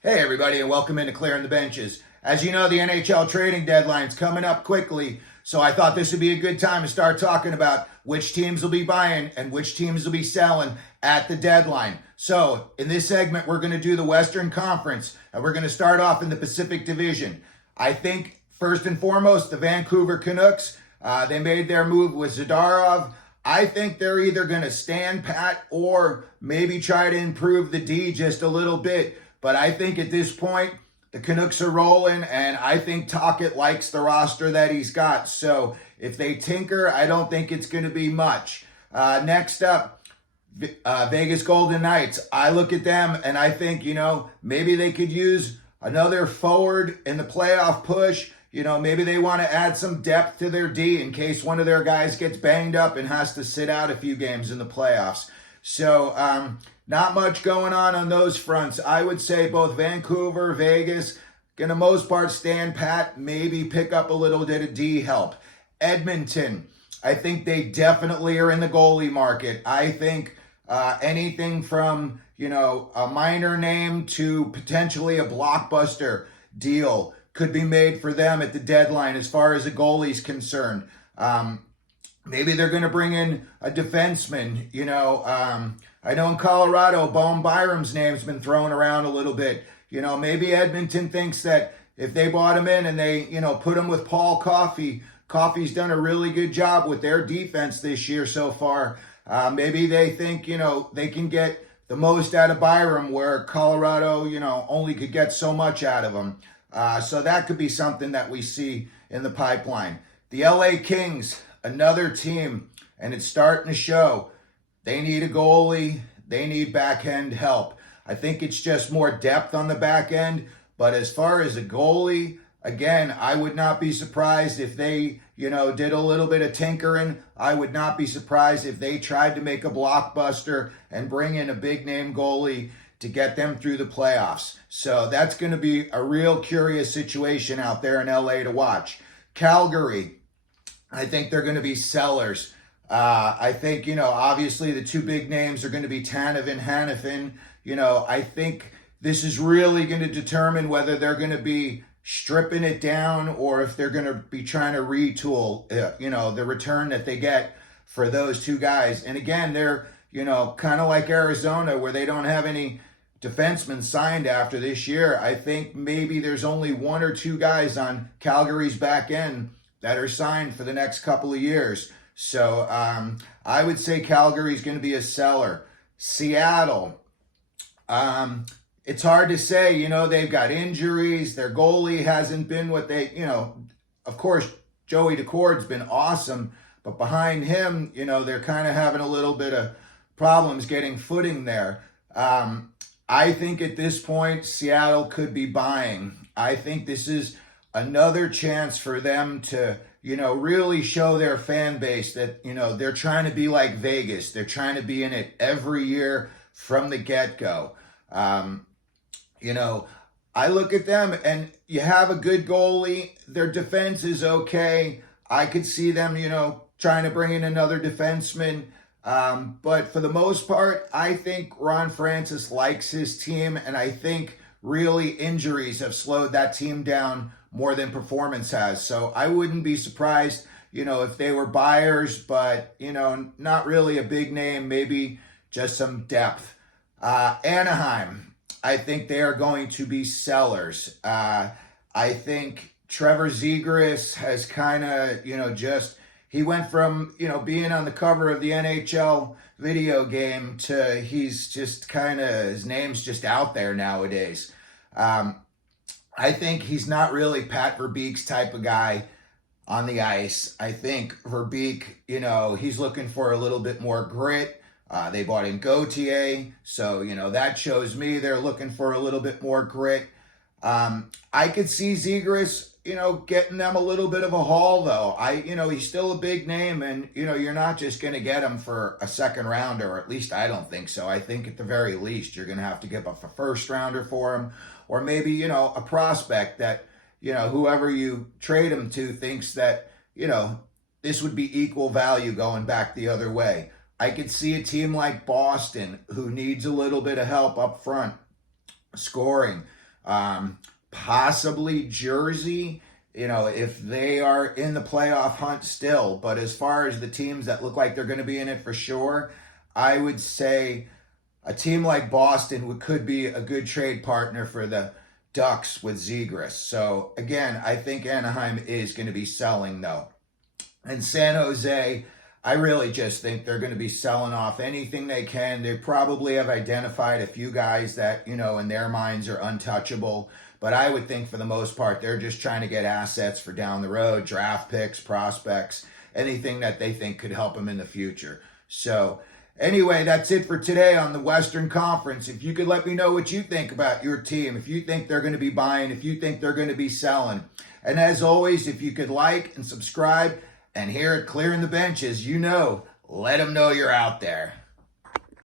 Hey everybody, and welcome into Clearing the Benches. As you know, the NHL trading deadline's coming up quickly, so I thought this would be a good time to start talking about which teams will be buying and which teams will be selling at the deadline. So, in this segment, we're going to do the Western Conference, and we're going to start off in the Pacific Division. I think, first and foremost, the Vancouver Canucks, they made their move with Zadorov. I think they're either going to stand pat or maybe try to improve the D just a little bit. But I think at this point, the Canucks are rolling, and I think Tocchet likes the roster that he's got. So if they tinker, I don't think it's going to be much. Next up, Vegas Golden Knights. I look at them, and I think, maybe they could use another forward in the playoff push. Maybe they want to add some depth to their D in case one of their guys gets banged up and has to sit out a few games in the playoffs. So, not much going on those fronts. I would say both Vancouver, Vegas, going to most part stand pat, maybe pick up a little bit of D help. Edmonton, I think they definitely are in the goalie market. I think anything from, a minor name to potentially a blockbuster deal could be made for them at the deadline as far as a goalie's concerned. Maybe they're going to bring in a defenseman, I know in Colorado, Bowen Byram's name's been thrown around a little bit. Maybe Edmonton thinks that if they bought him in and they, put him with Paul Coffey, Coffey's done a really good job with their defense this year so far. Maybe they think, they can get the most out of Byram where Colorado, only could get so much out of him. So that could be something that we see in the pipeline. The LA Kings, another team, and it's starting to show. They need a goalie. They need back-end help. I think it's just more depth on the back end. But as far as a goalie, again, I would not be surprised if they, did a little bit of tinkering. I would not be surprised if they tried to make a blockbuster and bring in a big-name goalie to get them through the playoffs. So that's going to be a real curious situation out there in LA to watch. Calgary, I think they're going to be sellers. I think, obviously the two big names are going to be Tanev and Hanifin. I think this is really going to determine whether they're going to be stripping it down or if they're going to be trying to retool, the return that they get for those two guys. And again, they're, kind of like Arizona where they don't have any defensemen signed after this year. I think maybe there's only one or two guys on Calgary's back end that are signed for the next couple of years. So I would say Calgary's going to be a seller. Seattle, it's hard to say. They've got injuries. Their goalie hasn't been what they, of course, Joey Decord's been awesome. But behind him, they're kind of having a little bit of problems getting footing there. I think at this point, Seattle could be buying. I think this is another chance for them to, really show their fan base that, they're trying to be like Vegas. They're trying to be in it every year from the get-go. I look at them and you have a good goalie. Their defense is okay. I could see them, trying to bring in another defenseman. But for the most part, I think Ron Francis likes his team, and I think really injuries have slowed that team down more than performance has. So I wouldn't be surprised, if they were buyers, but, not really a big name, maybe just some depth. Anaheim, I think they are going to be sellers. I think Trevor Zegras has kind of, he went from, being on the cover of the NHL video game to he's just kind of, his name's just out there nowadays. I think he's not really Pat Verbeek's type of guy on the ice. I think Verbeek, he's looking for a little bit more grit. They bought in Gauthier, so, that shows me they're looking for a little bit more grit. I could see Zegras, getting them a little bit of a haul, though. He's still a big name, and, you're not just going to get him for a second rounder, or at least I don't think so. I think at the very least, you're going to have to give up a first rounder for him, or maybe, a prospect that, whoever you trade him to thinks that, this would be equal value going back the other way. I could see a team like Boston who needs a little bit of help up front, scoring. Possibly Jersey, if they are in the playoff hunt still. But as far as the teams that look like they're going to be in it for sure, I would say a team like Boston could be a good trade partner for the Ducks with Zegras. So again, I think Anaheim is going to be selling though. And San Jose, I really just think they're going to be selling off anything they can. They probably have identified a few guys that, in their minds are untouchable. But I would think for the most part, they're just trying to get assets for down the road, draft picks, prospects, anything that they think could help them in the future. So anyway, that's it for today on the Western Conference. If you could let me know what you think about your team, if you think they're going to be buying, if you think they're going to be selling. And as always, if you could like and subscribe and hear it clearing the benches, let them know you're out there.